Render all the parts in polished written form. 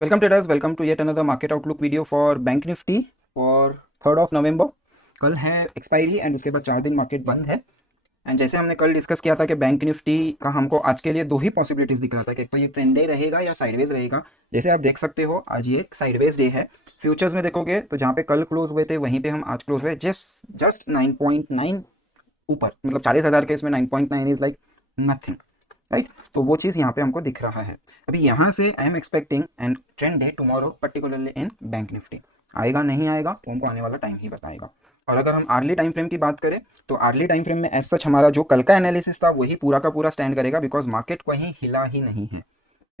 Welcome traders, welcome to yet another market outlook video for Bank Nifty for 3 November. कल है expiry and उसके बाद 4 दिन market बंद है। एंड जैसे हमने कल डिस्कस किया था कि बैंक निफ्टी का हमको आज के लिए दो ही पॉसिबिलिटीज दिख रहा था कि एक तो ये ट्रेंड डे रहेगा या साइडवेज रहेगा। जैसे आप देख सकते हो आज ये एक साइडवेज डे है। फ्यूचर्स में देखोगे तो जहाँ पे कल क्लोज हुए थे वहीं पे हम आज क्लोज हुए जस्ट जस्ट 9.9 ऊपर, मतलब 40,000 के इसमें 9.9 इज लाइक नथिंग, राइट। तो वो चीज़ यहाँ पे हमको दिख रहा है। अभी यहाँ से आई am expecting and trend day tomorrow particularly in bank Nifty. आएगा नहीं आएगा वो हमको आने वाला टाइम ही बताएगा। और अगर हम आर्ली टाइम फ्रेम की बात करें तो आर्ली टाइम फ्रेम में एज सच हमारा जो कल का एनालिसिस था वही पूरा का पूरा स्टैंड करेगा, बिकॉज मार्केट कहीं हिला ही नहीं है,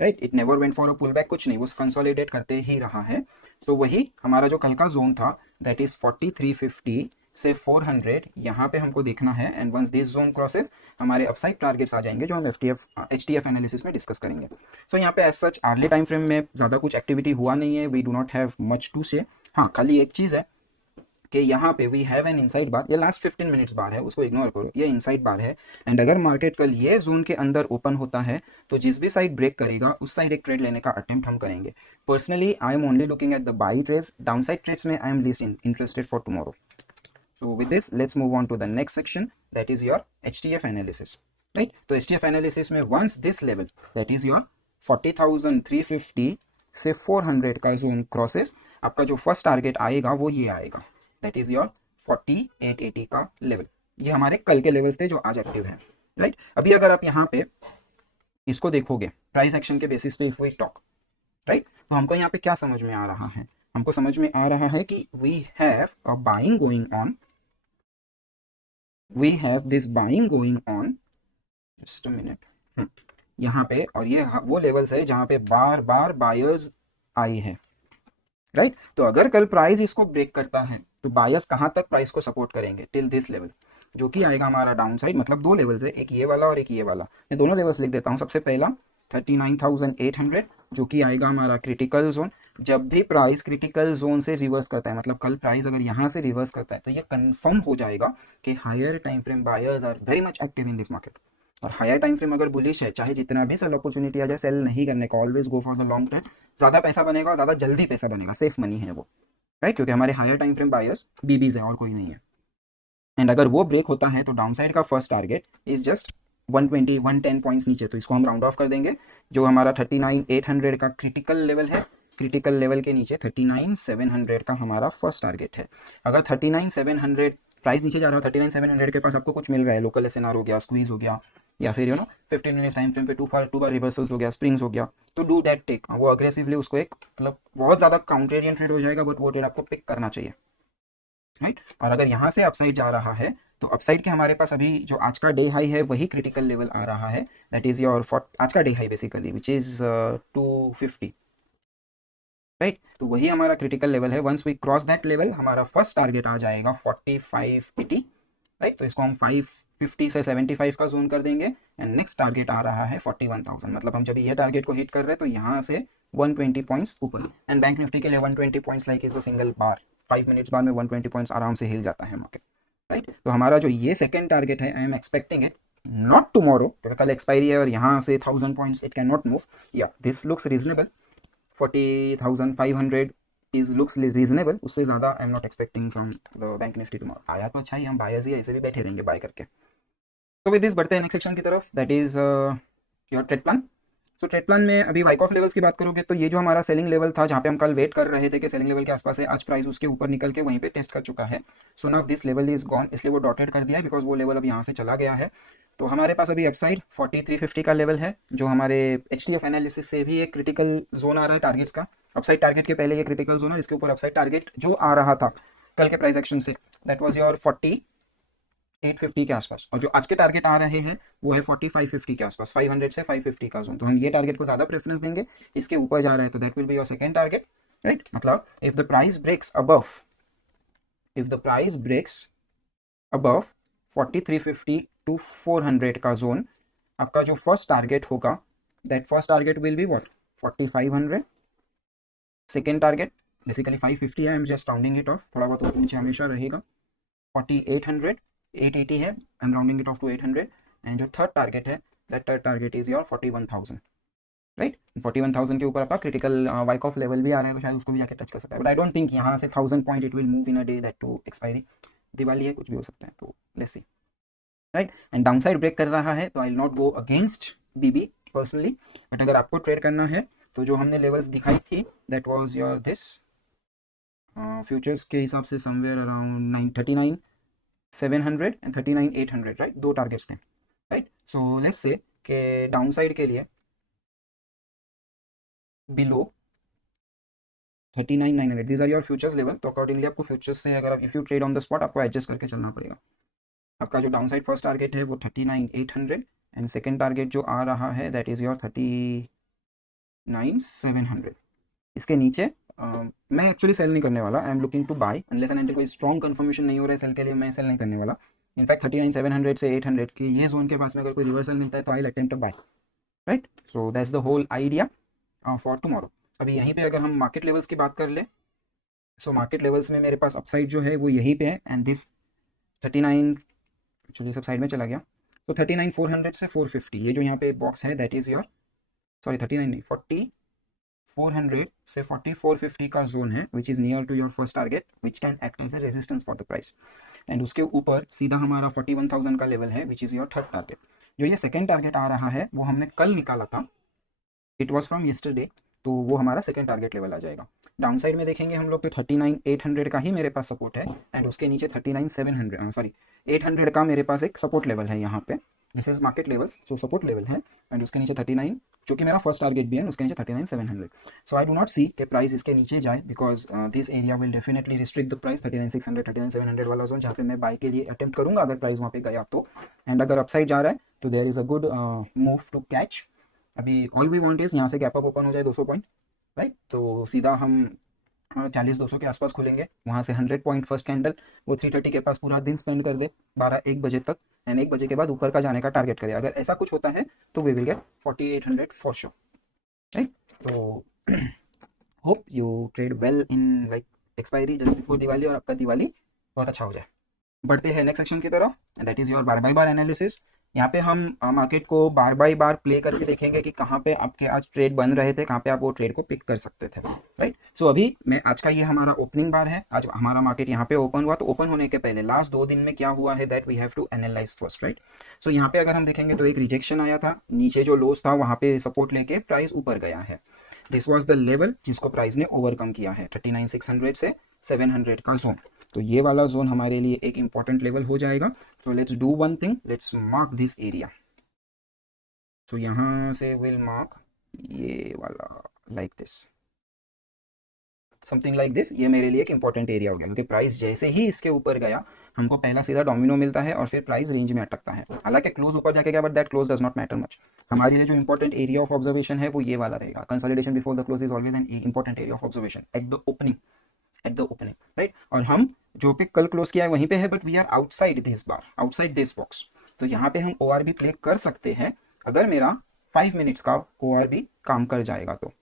right. It never went for a pull back, कुछ नहीं, वो कंसोलिडेट करते ही रहा है। सो वही हमारा जो कल का जोन था दैट इज 4350 से 400, यहाँ पे हमको देखना है। And once this zone crosses हमारे अपसाइड टारगेट्स आ जाएंगे जो हम एच टी एफ एनालिसिस में डिस्कस करेंगे। सो यहाँ पे as such early time frame में ज़्यादा कुछ एक्टिविटी हुआ नहीं है। We do not have much to say. हाँ, खाली एक चीज़ है कि यहाँ पे we have an inside bar. ये लास्ट 15 मिनट्स बार है, उसको इग्नोर करो, ये इनसाइड बार है। एंड अगर मार्केट कल ये जोन के अंदर ओपन होता है तो जिस भी साइड ब्रेक करेगा उस साइड एक ट्रेड लेने का अटेम्प्ट हम करेंगे। Personally I am only looking at the buy trades, down side trades में I am least interested for tomorrow. So with this, let's move on to the next section, that is your HTF analysis, right? तो HTF analysis में once this level, that is your 40,350 से 400 का zone crosses, आपका जो first target आएगा वो ये आएगा, that is your 4880 का लेवल। ये हमारे कल के लेवल्स थे जो आज एक्टिव हैं, राइट। अभी अगर आप यहाँ पे इसको देखोगे प्राइस एक्शन के बेसिस पे, इफ वी टॉक, राइट, तो हमको यहाँ पे क्या समझ में आ रहा है? हमको समझ में आ रहा है कि we have a buying going on, we have this buying going on, just a minute, यहाँ पे। और ये वो लेवल्स है जहाँ पे बार बार बायर्स आए हैं, राइट। तो अगर कल प्राइस इसको ब्रेक करता है तो बायर्स कहाँ तक प्राइस को सपोर्ट करेंगे? टिल दिस लेवल, जो कि आएगा हमारा डाउन साइड। मतलब दो लेवल्स है, एक ये वाला और एक ये वाला। मैं दोनों लेवल्स लिख देता हूँ। सबसे पहला 39,800 जो कि आएगा हमारा क्रिटिकल जोन। जब भी प्राइस क्रिटिकल जोन से रिवर्स करता है, मतलब कल प्राइस अगर यहाँ से रिवर्स करता है तो ये कंफर्म हो जाएगा कि higher time frame buyers are very much active in this market. और हायर टाइम फ्रेम अगर बुलिश है, चाहे जितना भी सेल अपॉर्चुनिटी आ जाए, सेल नहीं करने का, always go for the long term. ज़्यादा पैसा बनेगा, ज़्यादा जल्दी पैसा बनेगा, सेफ मनी है वो, राइट, क्योंकि हमारे हायर टाइम फ्रेम बायर्स बीबीज हैं और कोई नहीं है। एंड अगर वो ब्रेक होता है तो डाउन साइड का first target is just 110 points नीचे, तो इसको हम राउंड ऑफ कर देंगे। जो हमारा 39,800 का क्रिटिकल लेवल है, क्रिटिकल लेवल के नीचे 39,700 का हमारा फर्स्ट टारगेट है। अगर 39,700 प्राइस नीचे जा रहा है, 39,700 के पास आपको कुछ मिल रहा है, लोकल एसएनआर हो गया, स्क्वीज हो गया, या फिर 15 मिनट्स टाइम फ्रेम पे टू बार रिवर्सल्स हो गया, स्प्रिंग्स हो गया, तो डू दैट टेक। वो अग्रेसिवली उसको एक, मतलब बहुत ज़्यादा काउंटेरियन ट्रेड हो जाएगा, बट वो ट्रेड आपको पिक करना चाहिए, राइट। और अगर यहाँ से अपसाइड जा रहा है तो अपसाइड के हमारे पास अभी जो आज का डे हाई है वही क्रिटिकल लेवल आ रहा है, दैट इज योर आज का day high basically which is 250, right. तो वही हमारा क्रिटिकल लेवल है। Once we cross that level हमारा फर्स्ट टारगेट आ जाएगा 4580, राइट। तो इसको हम 550 से 75 का जोन कर देंगे। एंड नेक्स्ट टारगेट आ रहा है 41,000। मतलब हम जब ये टारगेट को हिट कर रहे हैं तो यहाँ से 120 पॉइंट्स ऊपर। एंड बैंक निफ्टी के लिए 120 points like is a single bar, 5 minutes बाद में 120 पॉइंट्स आराम से हिल जाता है मार्केट, राइट। तो हमारा जो ये सेकंड टारगेट है, I am expecting it not tomorrow, क्योंकि कल एक्सपायरी है और यहाँ से 1000 points it can not move. या this looks reasonable, 40,500 is looks reasonable. उससे ज़्यादा I am not expecting from the bank Nifty tomorrow. आया तो अच्छा ही, हम बायर्स ही ऐसे भी बैठे रहेंगे बाय करके। तो विद दिस बढ़ते हैं नेक्स्ट सेक्शन की तरफ, that is your trade plan. So trade plan में अभी वाइक ऑफ लेवल्स की बात करोगे तो ये जो हमारा सेलिंग लेवल था, जहाँ पे हम कल वेट कर रहे थे कि सेलिंग लेवल के आसपास है, आज प्राइस उसके ऊपर निकल के वहीं पे टेस्ट कर चुका है। So now this level is gone, इसलिए वो डॉटेड कर दिया है बिकॉज वो लेवल अब यहाँ से चला गया है। तो हमारे पास अभी अपसाइड 4350 का लेवल है, जो हमारे एच टी एफ एनालिसिस से भी एक क्रिटिकल जोन आ रहा है टारगेट्स का। अपसाइड टारगेट के पहले ये क्रिटिकल जोन है, जिसके ऊपर अपसाइड टारगेट जो आ रहा था कल के प्राइस एक्शन से, दैट वॉज योर 850 के आसपास। और जो आज के टारगेट आ रहे हैं वो है 4550 के आसपास, 500 से 550 का जोन। तो हम ये टारगेट को ज़्यादा प्रेफरेंस देंगे। इसके ऊपर जा रहा है तो that will be your second target, right. मतलब if the price breaks above, if the price breaks above 4350 to 400 का जोन, आपका जो फर्स्ट टारगेट होगा that first target will be what, 4500। Second target basically 550 है, I am just rounding it off, थोड़ा बहुत ऊपर नीचे हमेशा रहेगा। 4800, 880 है, I am rounding it off to 800। And जो थर्ड टारगेट है, that third target is your 41,000। Right 41,000 के ऊपर आपका क्रिटिकल वाइक ऑफ लेवल भी आ रहा है, तो शायद उसको भी जाके टच कर सकता है, बट आई डोंट थिंक यहाँ से 1000 point it will move in a day, that too expiry, Diwali है, कुछ भी हो सकता है, तो let's see, right. And downside break कर रहा है तो I will not go against BB personally, but अगर आपको ट्रेड करना है तो जो हमने लेवल्स दिखाई थी that was your this futures के हिसाब से समवेयर अराउंड 39,700 एंड 39,800, राइट, दो टारगेट्स थे, राइट। सो लेट्स से कि डाउनसाइड के लिए below 39,900 these are your futures level, तो अकॉर्डिंगली आपको फ्यूचर्स से अगर if you trade on the spot आपको एडजस्ट करके चलना पड़ेगा। आपका जो डाउनसाइड फर्स्ट टारगेट है वो 39,800 एंड सेकेंड टारगेट जो आ रहा है दैट इज़ योर 39,700। इसके नीचे मैं एक्चुअली सेल नहीं करने वाला, I am looking to buy unless and until कोई स्ट्रॉन्ग कंफर्मेशन नहीं हो रहा है सेल के लिए, मैं सेल नहीं करने वाला। इनफैक्ट 39,700 से 800 के ये जोन के पास में अगर कोई रिवर्सल मिलता है तो I will attempt to buy, right. So that's the whole idea for tomorrow. अभी यहीं पे अगर हम मार्केट लेवल्स की बात कर ले, सो मार्केट लेवल्स में मेरे पास अपसाइड जो है वो यहीं पे है, एंड दिस 39, एक्चुअली सब साइड में चला गया, तो 39,400 से 450 ये जो यहाँ पे बॉक्स है दैट इज़ योर, सॉरी 39 नहीं 40,400 से 40,450 का जोन है which is near to your first target which can act as a resistance for the price. And उसके ऊपर सीधा हमारा 41,000 का लेवल है which is your third target. जो ये सेकेंड टारगेट आ रहा है वो हमने कल निकाला था, इट वॉज फ्रॉम येस्टरडे, तो वो हमारा सेकेंड टारगेट लेवल आ जाएगा। डाउन साइड में देखेंगे हम लोग तो 39,800 का ही मेरे पास सपोर्ट है, एंड उसके नीचे 39,700 सॉरी 800 का मेरे पास एक सपोर्ट लेवल है यहाँ पे, this is market levels, so support level है, एंड उसके नीचे 39 जो कि मेरा फर्स्ट टारगेट भी है, उसके नीचे 39,700। सो आई डू नॉट सी कि प्राइस इसके नीचे जाए because this area will definitely restrict the price 39,600 39,700 वाला जोन जहाँ पे मैं बाय के लिए अटेम्प्ट करूंगा अगर प्राइस वहाँ पे गया तो, एंड अगर अपसाइड जा रहा है तो there is a good move to catch. अभी ऑल वी वांट इज यहाँ से गैप अप ओपन हो जाए 200 पॉइंट, राइट, तो सीधा हम 40-200 के आसपास खुलेंगे, वहाँ से 100 पॉइंट फर्स्ट कैंडल वो 330 के पास पूरा दिन स्पेंड कर दे 12-1 बजे तक, एंड 1 बजे के बाद ऊपर का जाने का टारगेट करे। अगर ऐसा कुछ होता है तो we will get 4800 for sure, right. तो hope you trade well in like expiry just before Diwali और आपका दिवाली बहुत अच्छा हो जाए। बढ़ते हैं नेक्स्ट सेक्शन की तरफ, that is your bar by bar analysis. यहाँ पे हम मार्केट को बार बाय बार प्ले करके देखेंगे कि कहाँ पे आपके आज ट्रेड बन रहे थे, कहाँ पे आप वो ट्रेड को पिक कर सकते थे, राइट। सो अभी मैं आज का ये हमारा ओपनिंग बार है, आज हमारा मार्केट यहाँ पे ओपन हुआ, तो ओपन होने के पहले लास्ट 2 दिन में क्या हुआ है that we have to analyse first, right. So यहाँ पे अगर हम देखेंगे तो एक रिजेक्शन आया था, नीचे जो लोस था वहाँ पे सपोर्ट लेके प्राइस ऊपर गया है, दिस वॉज द लेवल जिसको प्राइस ने ओवरकम किया है 39,600 से 700 का जोन, तो ये वाला जोन हमारे लिए एक इंपॉर्टेंट लेवल हो जाएगा। So let's do one thing, let's mark this area, तो यहाँ से विल मार्क ये वाला like this, something like this, ये मेरे लिए एक इंपॉर्टेंट एरिया हो गया क्योंकि प्राइस जैसे ही इसके ऊपर गया हमको पहला सीधा डोमिनो मिलता है और फिर प्राइस रेंज में अटकता है, हालांकि क्लोज ऊपर जाके गया but that close does not matter much. हमारे लिए जो इंपॉर्टेंट एरिया ऑफ ऑब्जर्वेशन है वो ये वाला रहेगा, consolidation before the close is always an important area of observation at the opening, right. और हम जो पे कल क्लोज किया है वहीं पे है, but we are outside this bar, outside this box, तो यहाँ पे हम OR भी प्ले कर सकते हैं अगर मेरा 5 मिनट्स का OR भी काम कर जाएगा तो,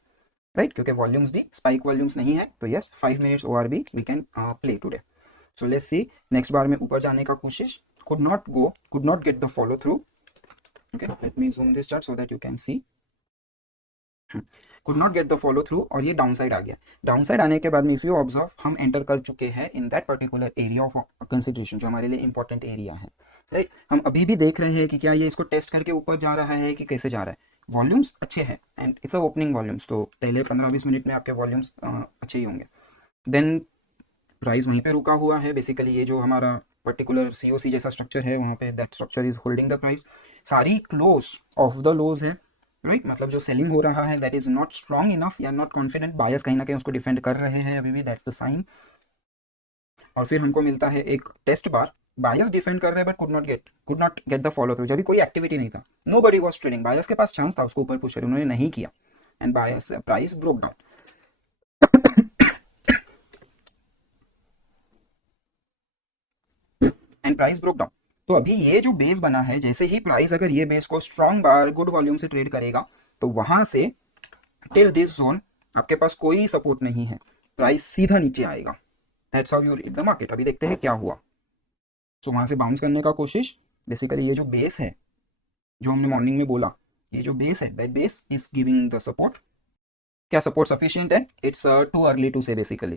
राइट, क्योंकि वॉल्यूम्स भी स्पाइक वॉल्यूम्स नहीं है, तो यस 5 मिनट्स OR भी we can play today. So let's see, next bar में ऊपर जाने का कोशिश, could not get the follow through, okay let me zoom this chart so that you can see, could not get the follow through, और ये down side आ गया। Down side आने के बाद में इफ यू ऑब्जर्व हम एंटर कर चुके हैं in that particular area of consideration जो हमारे लिए इंपॉर्टेंट एरिया है, राइट। हम अभी भी देख रहे हैं कि क्या ये इसको टेस्ट करके ऊपर जा रहा है कि कैसे जा रहा है, वॉल्यूम्स अच्छे हैं and it's a opening volumes, तो पहले 15-20 मिनट में आपके वॉल्यूम्स अच्छे ही होंगे। देन प्राइस वहीं पे रुका हुआ है, बेसिकली ये जो हमारा पर्टिकुलर COC जैसा स्ट्रक्चर है वहाँ पे that structure is holding the price, सारी क्लोज ऑफ द लोज है, राइट, मतलब जो सेलिंग हो रहा है that is not strong enough या नॉट कॉन्फिडेंट, बायर्स कहीं ना कहीं उसको डिफेंड कर रहे हैं अभी भी, दैट्स द साइन। और फिर हमको मिलता है एक टेस्ट बार, बायर्स डिफेंड कर रहे हैं but could not get the follow through, जब भी कोई एक्टिविटी नहीं था, नोबडी वाज ट्रेडिंग, बायर्स के पास चांस था उसको ऊपर पुश करें, उन्होंने नहीं किया and buyers price broke down, and price broke down. तो अभी ये जो बेस बना है, जैसे ही प्राइस अगर ये बेस को स्ट्रॉन्ग बार गुड वॉल्यूम से ट्रेड करेगा तो वहां से टिल दिस जोन आपके पास कोई सपोर्ट नहीं है, प्राइस सीधा नीचे आएगा, that's how you read the market. अभी देखते हैं क्या हुआ। सो वहां से बाउंस करने का कोशिश, बेसिकली ये जो बेस है जो हमने मॉर्निंग में बोला ये जो बेस है that base is giving the support. क्या सपोर्ट सफिशिएंट है? इट्स टू अर्ली टू से बेसिकली,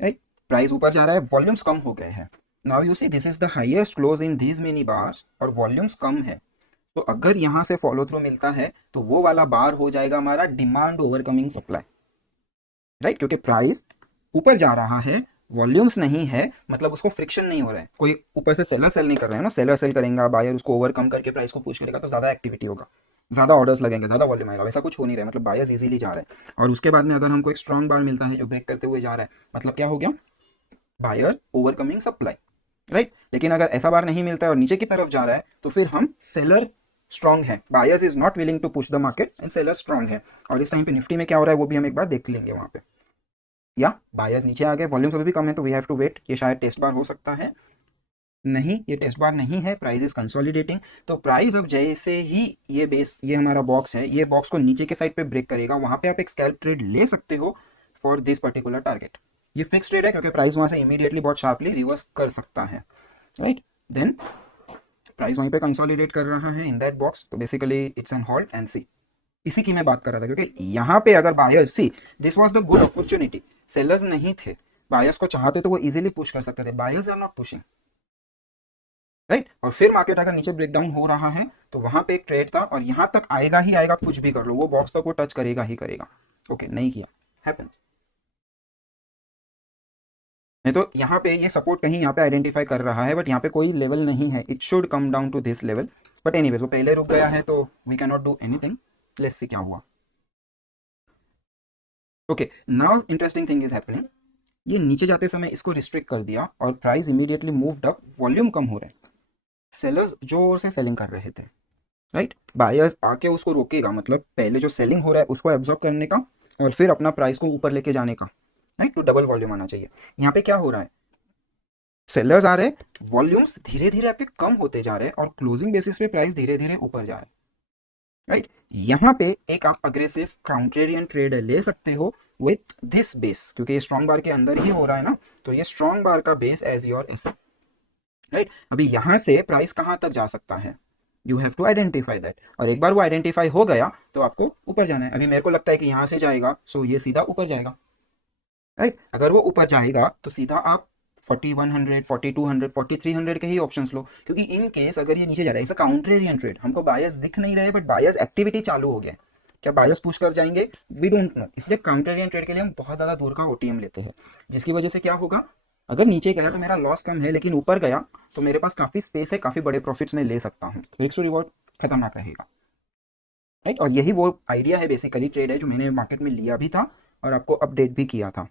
राइट. प्राइस ऊपर जा रहा है, वॉल्यूम्स कम हो गए हैं. Now you see this is the highest close in these many bars और वॉल्यूम्स कम है. तो अगर यहाँ से फॉलो थ्रू मिलता है तो वो वाला बार हो जाएगा हमारा डिमांड ओवरकमिंग सप्लाई, राइट. क्योंकि प्राइस ऊपर जा रहा है, वॉल्यूम्स नहीं है, मतलब उसको फ्रिक्शन नहीं हो रहा है. कोई ऊपर से सेलर सेल नहीं कर रहे हैं ना. सेलर सेल करेंगे, बायर उसको ओवरकम करके प्राइस को पुश करेगा तो ज़्यादा एक्टिविटी होगा, ज़्यादा ऑर्डर्स लगेंगे, ज़्यादा वॉल्यूम आएगा. वैसा कुछ हो नहीं रहा है, मतलब बायर्स इजीली जा रहे हैं. और उसके बाद में अगर हमको एक स्ट्रॉन्ग बार मिलता है जो ब्रेक करते हुए जा रहा है, मतलब क्या हो गया? Buyer overcoming supply, right. लेकिन अगर ऐसा बार नहीं मिलता है और नीचे की तरफ जा रहा है तो फिर हम सेलर स्ट्रॉन्ग है. Buyers is not willing to push the market and seller strong है. और इस टाइम पे निफ्टी में क्या हो रहा है वो भी हम एक बार देख लेंगे वहां पे. या बायर्स नीचे आ गए, वॉल्यूम्स अभी भी कम है तो वी हैव टू वेट. ये शायद टेस्ट बार हो सकता है. नहीं, ये टेस्ट बार नहीं है, प्राइस इज कंसोलिडेटिंग. तो प्राइस अब जैसे ही ये बेस, ये हमारा बॉक्स है, ये बॉक्स को नीचे के साइड पे ब्रेक करेगा, वहां पे आप एक स्कैल्प ट्रेड ले सकते हो फॉर दिस पर्टिकुलर टारगेट. ये फिक्स ट्रेड है क्योंकि प्राइस वहां से इमीडिएटली बहुत शार्पली रिवर्स कर सकता है, राइट. देन प्राइस वहीं पे कंसोलिडेट कर रहा है इन दैट बॉक्स. तो basically it's an hold and see. इसी की मैं बात कर रहा था क्योंकि यहाँ पे अगर buyers, see this was the good opportunity. Sellers नहीं थे, बायर्स को चाहते तो वो इजीली पुश कर सकते थे. Buyers are not pushing, right. और फिर मार्केट अगर नीचे ब्रेकडाउन हो रहा है तो वहां पे एक ट्रेड था और यहां तक आएगा ही आएगा, कुछ भी कर लो, वो बॉक्स तक वो टच करेगा ही करेगा. ओके, नहीं किया, हैपन. नहीं तो यहाँ पे ये सपोर्ट कहीं यहाँ पे आइडेंटिफाई कर रहा है बट यहाँ पे कोई लेवल नहीं है. It should come down to this level. But anyways वो पहले रुक गया है तो we can not do anything. Let's see क्या हुआ. Okay, now interesting thing is happening. ये नीचे जाते समय इसको रिस्ट्रिक्ट कर दिया और price immediately moved up. Volume कम हो रहे हैं, सेलर्स जोर से सेलिंग कर रहे थे, राइट. बायर्स आके उसको रोकेगा, मतलब पहले जो सेलिंग हो रहा है उसको एब्जॉर्ब करने का और फिर अपना प्राइस को ऊपर लेके जाने का, राइट. तो डबल वॉल्यूम आना चाहिए. यहाँ पे क्या हो रहा है? सेलर्स आ रहे हैं, वॉल्यूम्स धीरे धीरे आपके कम होते जा रहे हैं और क्लोजिंग बेसिस पे प्राइस धीरे धीरे ऊपर जा रहा है, राइट. यहाँ पे एक आप अग्रेसिव काउंटेरियन ट्रेड ले सकते हो विथ दिस बेस, क्योंकि ये स्ट्रॉन्ग बार के अंदर ही हो रहा है ना. तो ये स्ट्रॉन्ग बार का base as your asset, right. अभी यहाँ से प्राइस कहाँ तक जा सकता है, you have to identify that. और एक बार वो आइडेंटिफाई हो गया तो आपको ऊपर जाना है. अभी मेरे को लगता है कि यहाँ से जाएगा, सो ये सीधा ऊपर जाएगा, राइट. अगर वो ऊपर जाएगा तो सीधा आप 4100, 4200, 4300 के ही ऑप्शंस लो. क्योंकि इन केस अगर ये नीचे जा रहा है, इट्स अ काउंटरेरियन ट्रेड. हमको बायर्स दिख नहीं रहे बट बायर्स एक्टिविटी चालू हो गया. क्या बायर्स पुश कर जाएंगे? We don't know. इसलिए काउंटरेरियन ट्रेड के लिए हम बहुत ज़्यादा दूर का ओटीएम लेते हैं, जिसकी वजह से क्या होगा, अगर नीचे गया तो मेरा लॉस कम है, लेकिन ऊपर गया तो मेरे पास काफ़ी स्पेस है, काफ़ी बड़े प्रॉफिट्स में ले सकता हूँ. रिस्क टू रिवॉर्ड खतरनाक रहेगा, राइट. और यही वो आइडिया है, बेसिकली ट्रेड है जो मैंने मार्केट में लिया भी था और आपको अपडेट भी किया था.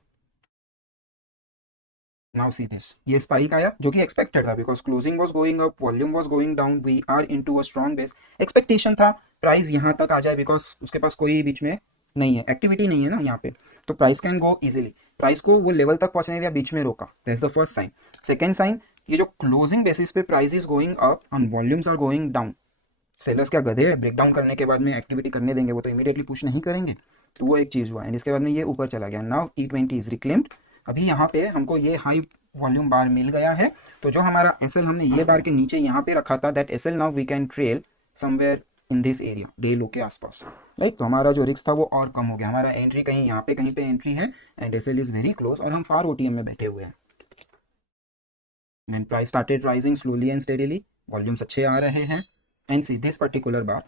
नाउ सी दिस, ये स्पाइक आया जो कि एक्सपेक्टेड था because closing was going up, volume was going down, we are into a strong base. Expectation था प्राइस यहाँ तक आ जाए बिकॉज उसके पास कोई बीच में नहीं है, एक्टिविटी नहीं है ना यहाँ पे, तो price can go easily. Price को वो लेवल तक पहुंचने दिया, बीच में रोका. That's the first sign. Second sign, ये जो क्लोजिंग बेसिस पे price is going up and volumes are going down. Sellers क्या गधे हैं, ब्रेकडाउन करने के बाद में एक्टिविटी करने देंगे? वो तो इमीडिएटली पुश नहीं करेंगे. तो वो एक चीज़ हुआ एंड इसके बाद में ये ऊपर चला गया. Now T20 is reclaimed. अभी यहाँ पे हमको ये हाई वॉल्यूम बार मिल गया है. तो जो हमारा एसएल हमने ये बार के नीचे यहाँ पे रखा था, that SL now we can trail somewhere in this area, day low के आसपास, राइट. तो हमारा जो रिस्क था वो और कम हो गया. हमारा एंट्री कहीं यहाँ पे, कहीं पे एंट्री है and SL is very close और हम फार ओटीएम में बैठे हुए हैं. And price started rising slowly and steadily. Volumes अच्छे आ रहे हैं and see this particular bar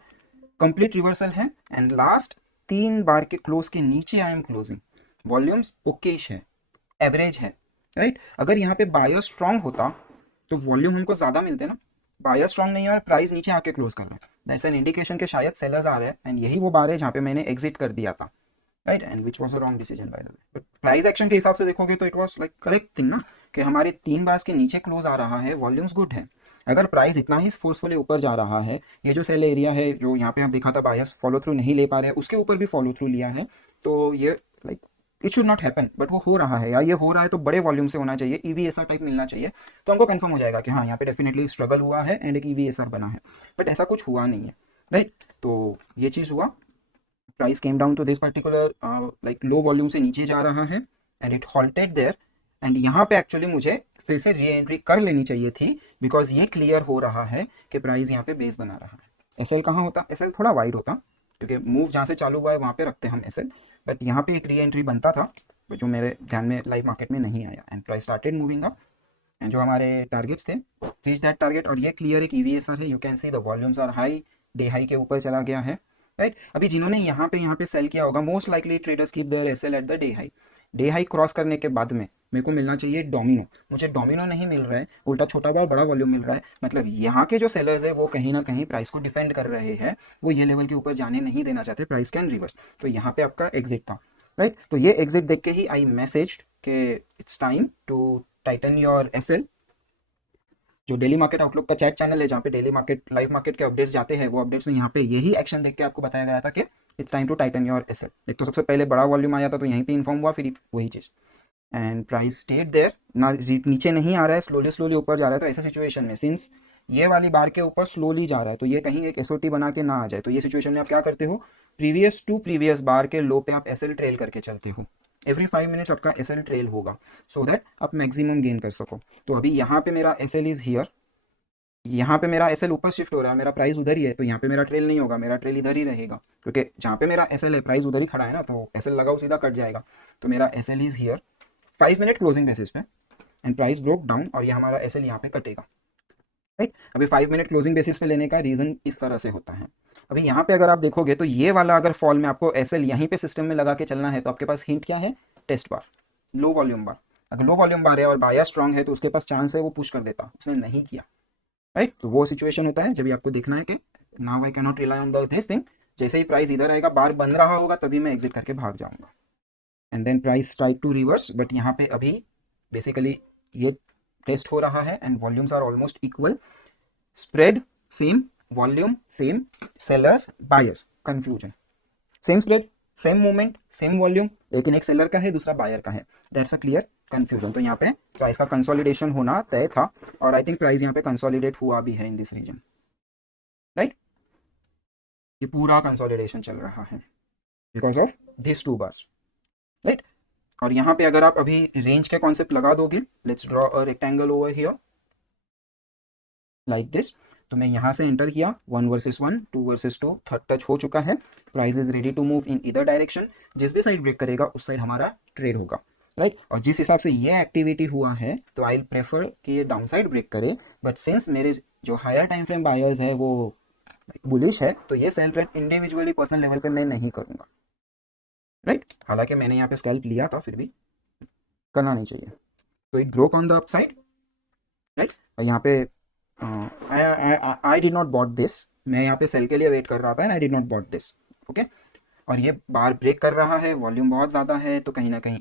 complete reversal है एंड लास्ट 3 बार के क्लोज के नीचे I am closing. Volumes okayish है, एवरेज है, राइट. अगर यहाँ पे बायर स्ट्रांग होता तो वॉल्यूम हमको ज़्यादा मिलते ना. बायर स्ट्रांग नहीं है और प्राइस नीचे आके क्लोज कर रहा है, दैट्स एन इंडिकेशन के शायद सेलर्स आ रहे हैं एंड यही वो बार है जहाँ पे मैंने एग्जिट कर दिया था, right. And which was a wrong decision by the way. But price action के हिसाब से देखोगे तो it was like correct thing ना, कि हमारे 3 बार के नीचे क्लोज आ रहा है, वॉल्यूम्स गुड है. अगर प्राइस इतना ही फोर्सफुली ऊपर जा रहा है, ये जो सेल एरिया है जो यहाँ पे आप देखा था बायर्स फॉलो थ्रू नहीं ले पा रहे हैं, उसके ऊपर भी फॉलो थ्रू लिया है, तो ये like it should not happen. But वो हो रहा है, या ये हो रहा है तो बड़े वॉल्यूम से होना चाहिए, EVSR टाइप मिलना चाहिए, तो हमको कंफर्म हो जाएगा कि हाँ यहाँ पे डेफिनेटली स्ट्रगल हुआ है एंड एक EVSR बना है. बट ऐसा कुछ हुआ नहीं है, राइट. तो ये चीज़ हुआ. Price came down to this particular like low volume से नीचे जा रहा है and it halted there. And यहाँ पे एक्चुअली मुझे फिर से री एंट्री कर लेनी चाहिए थी बिकॉज ये क्लियर हो रहा है कि प्राइस यहाँ पे बेस बना रहा है. एसएल कहाँ होता, एसएल थोड़ा वाइड होता क्योंकि मूव जहाँ से चालू हुआ है वहाँ पे रखते हैं हम एसएल, बट यहाँ पे एक री एंट्री बनता था जो मेरे ध्यान में लाइव मार्केट में नहीं आया, and price started moving up, and जो हमारे टारगेट्स थे रीच दैट टारगेट, और ये क्लियर एक ईवीएसआर है, you can see the volumes are high, day high के ऊपर चला गया है, राइट। अभी जिन्होंने यहाँ पे सेल किया होगा, most likely traders keep their SL at the day high. Day high cross करने के बाद में मेरे को मिलना चाहिए डोमिनो, मुझे डोमिनो नहीं मिल रहा है, उल्टा छोटा बार बड़ा वॉल्यूम मिल रहा है, मतलब यहाँ के जो सेलर्स है वो कहीं ना कहीं प्राइस को डिफेंड कर रहे हैं, वो ये लेवल के ऊपर जाने नहीं देना चाहते, प्राइस कैन रिवर्स। तो यहाँ पे आपका एग्जिट था, राइट। तो ये एग्जिट देख के ही आई मैसेज के it's time to tighten your SL. जो डेली मार्केट आउटलुक का चैट चैनल है जहाँ पे डेली मार्केट लाइव मार्केट के अपडेट्स जाते हैं, वो अपडेट्स में यहाँ पे यही एक्शन देख के आपको बताया गया था कि it's time to tighten your SL. एक तो सबसे पहले बड़ा वॉल्यूम आया था तो यहीं पे इन्फॉर्म हुआ, फिर वही चीज़, एंड प्राइस स्टेट देयर ना, नीचे नहीं आ रहा है, स्लोली स्लोली ऊपर जा रहा है। तो ऐसा सिचुएशन में सिंस ये वाली बार के ऊपर स्लोली जा रहा है, तो ये कहीं एक एसओटी बना के ना आ जाए, तो ये सिचुएशन में आप क्या करते हो, प्रीवियस टू प्रीवियस बार के लो पे आप एसएल ट्रेल करके चलते हो, एवरी 5 मिनट्स आपका एसएल ट्रेल होगा, सो दैट आप मैक्सिमम गेन कर सको। तो अभी यहाँ पे मेरा एसएल इज हियर, यहाँ पे मेरा एसएल ऊपर शिफ्ट हो रहा है, मेरा प्राइस उधर ही है, तो यहाँ पे मेरा ट्रेल नहीं होगा, मेरा ट्रेल इधर ही रहेगा, क्योंकि जहाँ पे मेरा एसएल है प्राइस उधर ही खड़ा है ना, तो एसएल लगाओ सीधा कट जाएगा। तो मेरा SL is here 5 minute closing basis पे, एंड प्राइस ब्रोक डाउन, और ये हमारा एसएल यहाँ पे कटेगा, राइट। अभी 5 मिनट क्लोजिंग बेसिस पे लेने का रीजन इस तरह से होता है। अभी यहाँ पे अगर आप देखोगे तो ये वाला अगर फॉल में आपको एसएल यहीं पे सिस्टम में लगा के चलना है, तो आपके पास हिंट क्या है, टेस्ट बार, लो वॉल्यूम बार। अगर लो वॉल्यूम बार है और बायर स्ट्रांग है तो उसके पास चांस है वो पुश कर देता, उसने नहीं किया, राइट। तो वो सिचुएशन होता है जब भी आपको देखना है कि now I can not rely on this thing, जैसे ही प्राइस इधर आएगा, बार बन रहा होगा, तभी मैं एग्जिट करके भाग जाऊंगा, and then price strike to reverse. But यहाँ पे अभी बेसिकली ये टेस्ट हो रहा है and volumes are almost equal, spread same, volume same, sellers buyers confusion, same spread same movement same volume, लेकिन एक सेलर का है दूसरा बायर का है, दैट्स अ क्लियर कंफ्यूजन। तो यहाँ पे प्राइस का कंसोलिडेशन होना तय था, और आई थिंक प्राइस यहाँ पे कंसोलिडेट हुआ भी है इन दिस रीजन, राइट। ये पूरा कंसोलिडेशन चल रहा है because of this two bars, right. और यहाँ पे अगर आप अभी रेंज के कॉन्सेप्ट लगा दोगे, let's draw a rectangle over here like this, तो मैं यहाँ से एंटर किया, 1 वर्सेस 1, 2 वर्सेस 2, थर्ड टच हो चुका है, price is ready to move in either direction, जिस भी साइड ब्रेक करेगा उस साइड हमारा ट्रेड होगा, राइट। और जिस हिसाब से ये एक्टिविटी हुआ है तो आई प्रेफर कि ये डाउन साइड ब्रेक करे, बट सिंस मेरे जो हायर टाइम फ्रेम बायर्स है वो बुलिश है, तो ये sell trade individually personal level पे मैं नहीं करूँगा, राइट। हालांकि मैंने यहाँ पे स्कैल्प लिया था, फिर भी करना नहीं चाहिए। तो it broke on the upside, right. और यहाँ पे I did not bought this, मैं यहाँ पे सेल के लिए वेट कर रहा था and I did not bought this, okay. और ये बार ब्रेक कर रहा है, वॉल्यूम बहुत ज़्यादा है, तो कहीं ना कहीं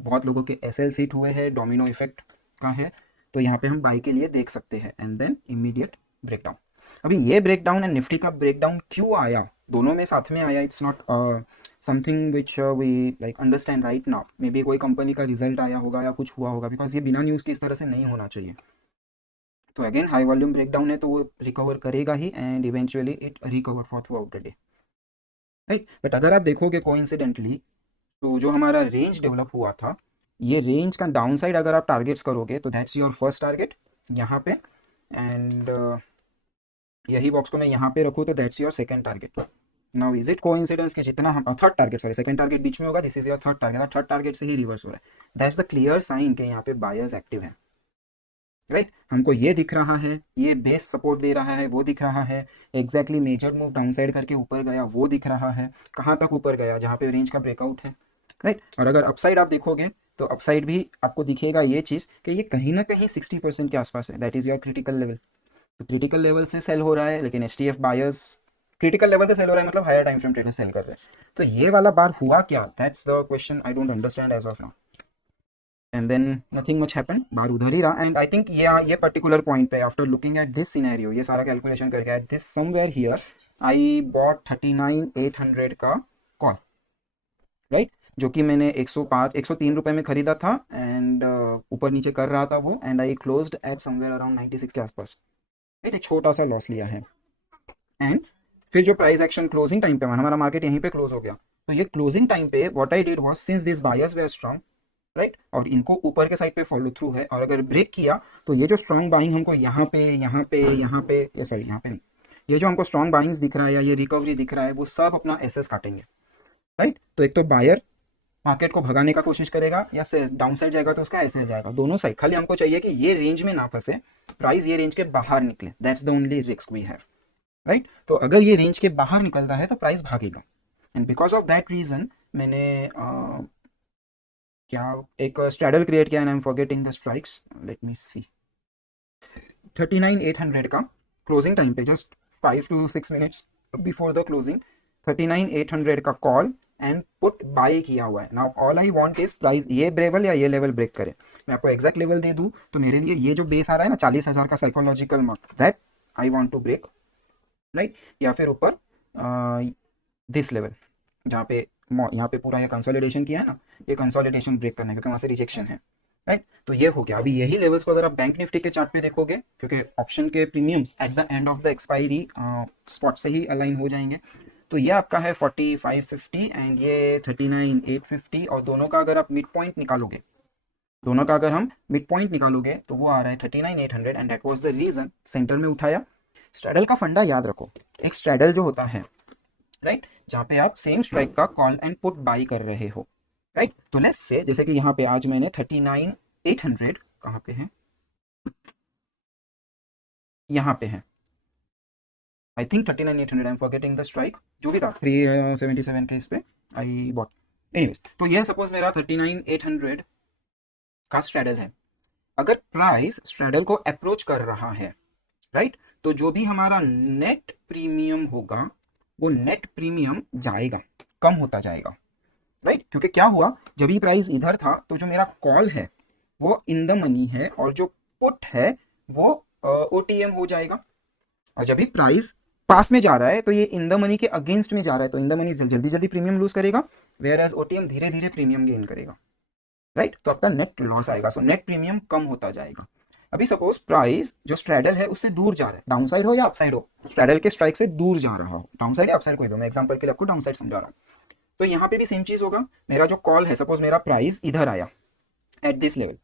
बहुत लोगों के एसएल सीट हुए हैं, डोमिनो इफेक्ट का है, तो यहाँ पे हम बाई के लिए देख सकते हैं, एंड देन इमीडिएट ब्रेकडाउन। अभी ये ब्रेकडाउन एंड निफ्टी का ब्रेकडाउन क्यों आया, दोनों में साथ में आया, it's not something which we like understand right now, maybe कोई कंपनी का रिजल्ट आया होगा या कुछ हुआ होगा, बिकॉज ये बिना न्यूज़ के इस तरह से नहीं होना चाहिए। तो अगेन हाई वॉल्यूम ब्रेकडाउन है तो वो रिकवर करेगा ही, and eventually it recover for throughout the day, right. But अगर आप देखोगे कोइंसिडेंटली, तो जो हमारा रेंज डेवलप हुआ था, ये रेंज का डाउन साइड अगर आप टारगेट्स करोगे तो दैट्स योर फर्स्ट टारगेट यहाँ पे, एंड यही बॉक्स को मैं यहाँ पे रखूँ तो that's your second target. Now is it coincidence कि जितना हम third target, sorry second target बीच में होगा, this is your third target, third target से ही रिवर्स हो रहा है, दैट्स द क्लियर साइन कि यहाँ पे बायर्स एक्टिव है, राइट। हमको ये दिख रहा है, ये बेस सपोर्ट दे रहा है, वो दिख रहा है, exactly major move down side करके ऊपर गया, वो दिख रहा है, कहाँ तक ऊपर गया, जहाँ पे रेंज का ब्रेकआउट है, राइट। और अगर अपसाइड आप देखोगे तो अपसाइड भी आपको दिखेगा ये चीज़ कि ये कहीं ना कहीं 60% के आसपास है, that is your critical level. तो क्रिटिकल लेवल से सेल हो रहा है, लेकिन एचटीएफ बायर्स क्रिटिकल लेवल से सेल हो रहा है, मतलब higher time frame traders sell कर रहे हैं। तो ये वाला बार हुआ क्या, that's the question I don't understand as of now, and then nothing much happen, bar उधर ही रहा। एंड आई थिंक ये पर्टिकुलर पॉइंट पे after looking at this scenario, ये सारा कैलकुलेशन करके at this somewhere here I bought 39,800 का call, right, जो कि मैंने 103 रुपये में खरीदा था, एंड ऊपर नीचे कर रहा था वो, and I closed eight somewhere around 96 के आसपास, राइट। एक छोटा सा लॉस लिया है, एंड फिर जो प्राइस एक्शन क्लोजिंग टाइम पे हमारा मार्केट यहीं पे क्लोज हो गया, तो ये क्लोजिंग टाइम पे what I did was, since this buyers way strong, right, और इनको ऊपर के साइड पे फॉलो थ्रू है, और अगर ब्रेक किया तो ये जो स्ट्रांग बाइंग हमको यहाँ पे ये सॉरी यहाँ पे नहीं, ये जो हमको स्ट्रॉन्ग बाइंग्स दिख रहा है या ये रिकवरी दिख रहा है वो सब अपना एसएस काटेंगे, राइट। तो एक तो बायर मार्केट को भगाने का कोशिश करेगा या डाउन साइड जाएगा तो उसका एसएस जाएगा, दोनों साइड। खाली हमको चाहिए कि ये रेंज में ना फंसे, प्राइस ये रेंज के बाहर निकले, that's the only risk we have, right. तो अगर ये रेंज के बाहर निकलता है तो प्राइस भागेगा, and because of that reason मैंने क्या एक स्ट्रैडल क्रिएट किया, and I am forgetting the strikes, let me see. 39,800 का क्लोजिंग टाइम पे, just 5 to 6 minutes before the closing, 39,800 का कॉल एंड पुट बाई किया हुआ है। Now all I want is price ये लेवल या ये लेवल ब्रेक करे। मैं आपको एग्जैक्ट लेवल दे दूं तो मेरे लिए ये जो बेस आ रहा है ना 40,000 का psychological mark, that I want to break, right. या फिर ऊपर दिस लेवल जहाँ पे यहाँ पे पूरा ये कंसोलिडेशन किया है ना, ये कंसोलिडेशन ब्रेक करना है क्योंकि वहाँ से रिजेक्शन है, राइट। तो ये हो गया। अभी यही लेवल्स को अगर आप बैंक निफ्टी के चार्ट पे देखोगे, क्योंकि ऑप्शन के premiums at the end of the expiry spot से ही अलाइन हो जाएंगे, तो ये आपका है 4550 एंड ये 39,850, और दोनों का अगर आप मिड पॉइंट निकालोगे, दोनों का अगर हम मिड पॉइंट निकालोगे तो वो आ रहा है 39,800, and that was the reason center में उठाया। स्ट्रैडल का फंडा याद रखो, एक स्ट्रैडल जो होता है, राइट, जहाँ पे आप सेम स्ट्राइक का कॉल एंड पुट बाई कर रहे हो, राइट। तो लेट्स से जैसे कि यहाँ पे आज मैंने 39,800 कहाँ पे है, यहाँ पे है, I think 39,800, I am forgetting the strike, जो भी था 377 के इस पे आई बॉट, एनीवेज। तो यह सपोज मेरा 39,800 का स्ट्रैडल है। अगर प्राइस स्ट्रैडल को अप्रोच कर रहा है, राइट, तो जो भी हमारा नेट प्रीमियम होगा वो नेट प्रीमियम जाएगा, कम होता जाएगा, राइट। क्योंकि क्या हुआ, जब भी प्राइस इधर था तो जो मेरा कॉल है वो इन द मनी है और जो पुट है वो ओटीएम हो जाएगा। और जब भी प्राइस पास में जा रहा है तो ये इन द मनी के अगेंस्ट में जा रहा है, तो इन द मनी जल्दी जल्दी प्रीमियम लूज करेगा, वेयर एज ओटीएम धीरे धीरे प्रीमियम गेन करेगा, राइट। तो आपका नेट लॉस आएगा, सो नेट प्रीमियम कम होता जाएगा। अभी सपोज प्राइस जो स्ट्रैडल है उससे दूर जा रहा है, डाउन साइड हो या अप साइड हो, स्ट्रैडल के स्ट्राइक से दूर जा रहा हो, डाउन साइड या अप साइड कोई भी, मैं एग्जांपल के लिए आपको डाउन साइड समझा रहा हूँ। तो यहाँ पे भी सेम चीज होगा, मेरा जो कॉल है, सपोज मेरा प्राइस इधर आया एट दिस लेवल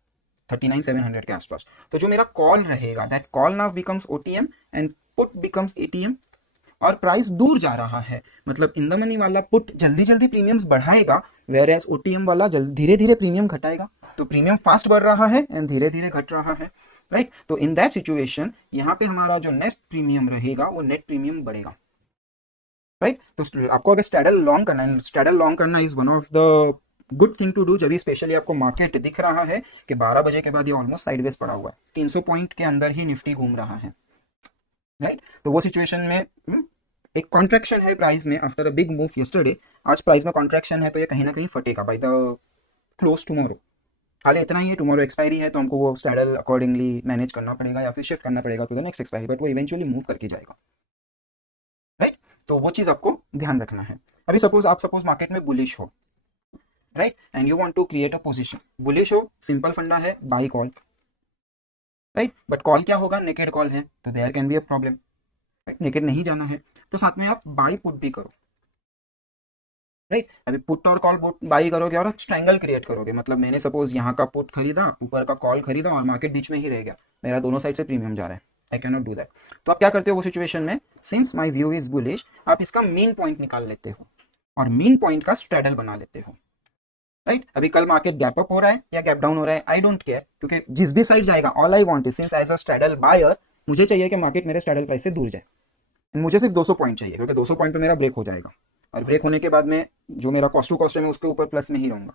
39,700 के आसपास, तो जो मेरा कॉल रहेगा that call now becomes OTM and put becomes ATM, और प्राइस दूर जा रहा है मतलब इन द मनी वाला पुट जल्दी जल्दी प्रीमियम्स बढ़ाएगा, वेयर एज ओटीएम वाला धीरे धीरे प्रीमियम घटाएगा। तो प्रीमियम फास्ट बढ़ रहा है एंड धीरे धीरे घट रहा है, राइट। तो इन दैट सिचुएशन यहाँ पे हमारा जो नेक्स्ट प्रीमियम रहेगा वो नेट प्रीमियम बढ़ेगा, राइट। तो आपको अगर स्ट्रैडल लॉन्ग करना है, स्ट्रैडल लॉन्ग करना is one of the good thing to do, जब स्पेशली आपको मार्केट दिख रहा है कि 12 बजे के बाद ये ऑलमोस्ट साइडवेज पड़ा हुआ है, 300 पॉइंट के अंदर ही निफ्टी घूम रहा है, राइट। तो वो सिचुएशन में एक कॉन्ट्रैक्शन है प्राइस में after a big move yesterday, आज प्राइस में कॉन्ट्रैक्शन है तो ये कहीं ना कहीं फटेगा बाय द क्लोज टुमारो। हाल इतना ही है, टुमारो एक्सपायरी है तो हमको वो स्ट्रैडल अकॉर्डिंगली मैनेज करना पड़ेगा या फिर शिफ्ट करना पड़ेगा to the next expiry, but वो इवेंचुअली मूव करके जाएगा, राइट। तो वो चीज़ आपको ध्यान रखना है। अभी सपोज मार्केट में बुलिश हो, right, and you want to create a position, bullish हो, सिंपल फंडा है buy call, right, but call क्या होगा, नेकेड कॉल है, तो there can be a problem, right. Naked नहीं जाना है तो साथ में आप बाई पुट भी करो, राइट। अभी पुट और कॉल बाई करोगे और स्ट्रैंगल क्रिएट करोगे, मतलब मैंने सपोज यहाँ का पुट खरीदा, ऊपर का कॉल खरीदा और मार्केट बीच में ही रह गया, मेरा दोनों साइड से प्रीमियम जा रहा है, I can not do that. तो आप क्या करते हो वो सिचुएशन में, since my view is bullish, आप इसका मेन पॉइंट निकाल लेते हो और मेन पॉइंट का स्ट्रैडल बना लेते हो, राइट। अभी कल मार्केट गैप अप हो रहा है या गैप डाउन हो रहा है, आई डोंट केयर, क्योंकि जिस भी साइड जाएगा, all I want is since as a straddle buyer, मुझे चाहिए कि मार्केट मेरे स्ट्रैडल प्राइस से दूर जाए, मुझे सिर्फ 200 पॉइंट चाहिए, क्योंकि 200 पॉइंट पे मेरा ब्रेक हो जाएगा, और ब्रेक होने के बाद में जो मेरा कॉस्ट टू कॉस्ट है मैं उसके ऊपर प्लस में ही रहूंगा,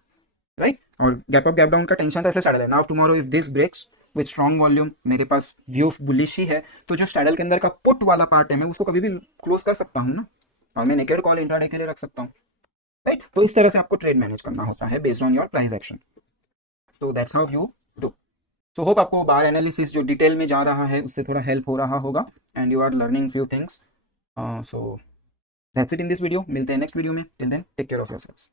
राइट। और गैप अप गैप डाउन का टेंशन था इसलिए स्ट्रैडल है। Now tomorrow if this breaks with strong volume, मेरे पास व्यू बुलिश ही है, तो जो स्ट्रैडल के अंदर का पुट वाला पार्ट है मैं उसको कभी भी क्लोज कर सकता हूँ ना, और मैं नेकेड कॉल इंट्राडे के लिए रख सकता हूँ, राइट। तो इस तरह से आपको ट्रेड मैनेज करना होता है based on your price action, तो that's how you do. So hope आपको बार एनालिसिस जो डिटेल में जा रहा है उससे थोड़ा हेल्प हो रहा होगा and you are learning few things. So that's it in this video, मिलते हैं नेक्स्ट वीडियो में, till then take care of yourselves.